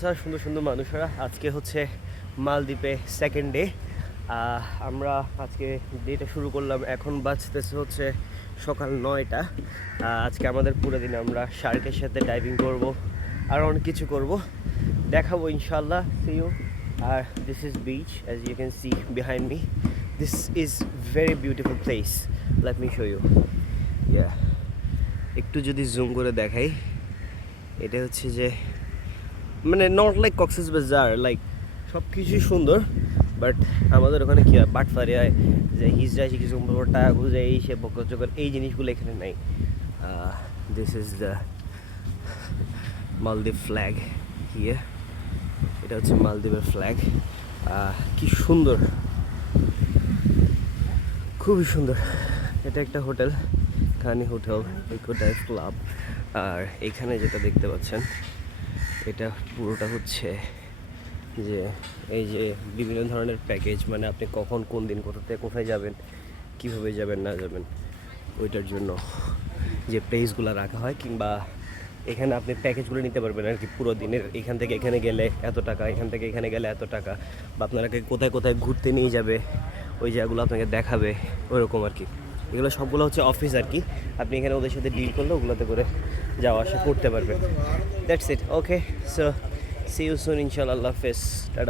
Sir সুন্দর সুন্দর মানুষরা আজকে হচ্ছে মালদ্বীপে সেকেন্ড ডে। আমরা আজকে ডেটা শুরু করলাম, এখন বাজতেছে হচ্ছে সকাল 9টা। আজকে আমাদের পুরো দিন আমরা শার্কের সাথে ডাইভিং করব, আর অনেক কিছু করব, দেখাবো ইনশাল্লাহ। See you. আর this is beach, as you can see behind me. This is very beautiful place. Let me show you. Yeah, একটু যদি জুম করে দেখাই, এটা হচ্ছে যে মানে নট লাইক কক্সেস বাজার, লাইক সব কিছুই সুন্দর, বাট আমাদের ওখানে কী হয়, বাটফারি হয়, যে হিজড়া কিছু টাকা খুঁজে এই সে বকর এই জিনিসগুলো এখানে নাই। দিস ইজ দ্য মালদ্বীপ ফ্ল্যাগ হিয়ে। এটা হচ্ছে মালদ্বীপের ফ্ল্যাগ। কি সুন্দর, খুবই সুন্দর। এটা একটা হোটেল, খানি হোটেল, ইকো ডাইভ ক্লাব। আর এখানে যেটা দেখতে পাচ্ছেন, এটা পুরোটা হচ্ছে যে এই যে বিভিন্ন ধরনের প্যাকেজ, মানে আপনি কখন কোন দিন কোথা থেকে কোথায় যাবেন, কীভাবে যাবেন না যাবেন, ওইটার জন্য যে প্লেসগুলো রাখা হয়, কিংবা এখানে আপনি প্যাকেজগুলো নিতে পারবেন আর কি পুরো দিনের। এখান থেকে এখানে গেলে এত টাকা, এখান থেকে এখানে গেলে এত টাকা, বা আপনাকে কোথায় কোথায় ঘুরতে নিয়ে যাবে, ওই জায়গাগুলো আপনাকে দেখাবে, ওইরকম আর কি। এগুলো সবগুলো হচ্ছে অফিস আর কি। আপনি এখানে ওদের সাথে ডিল করলে ওগুলোতে করে যাওয়া আসা করতে পারবেন। That's it. Okay, so see you soon ইনশাআল্লাহ। আল্লাহ হাফেজ, টাটা।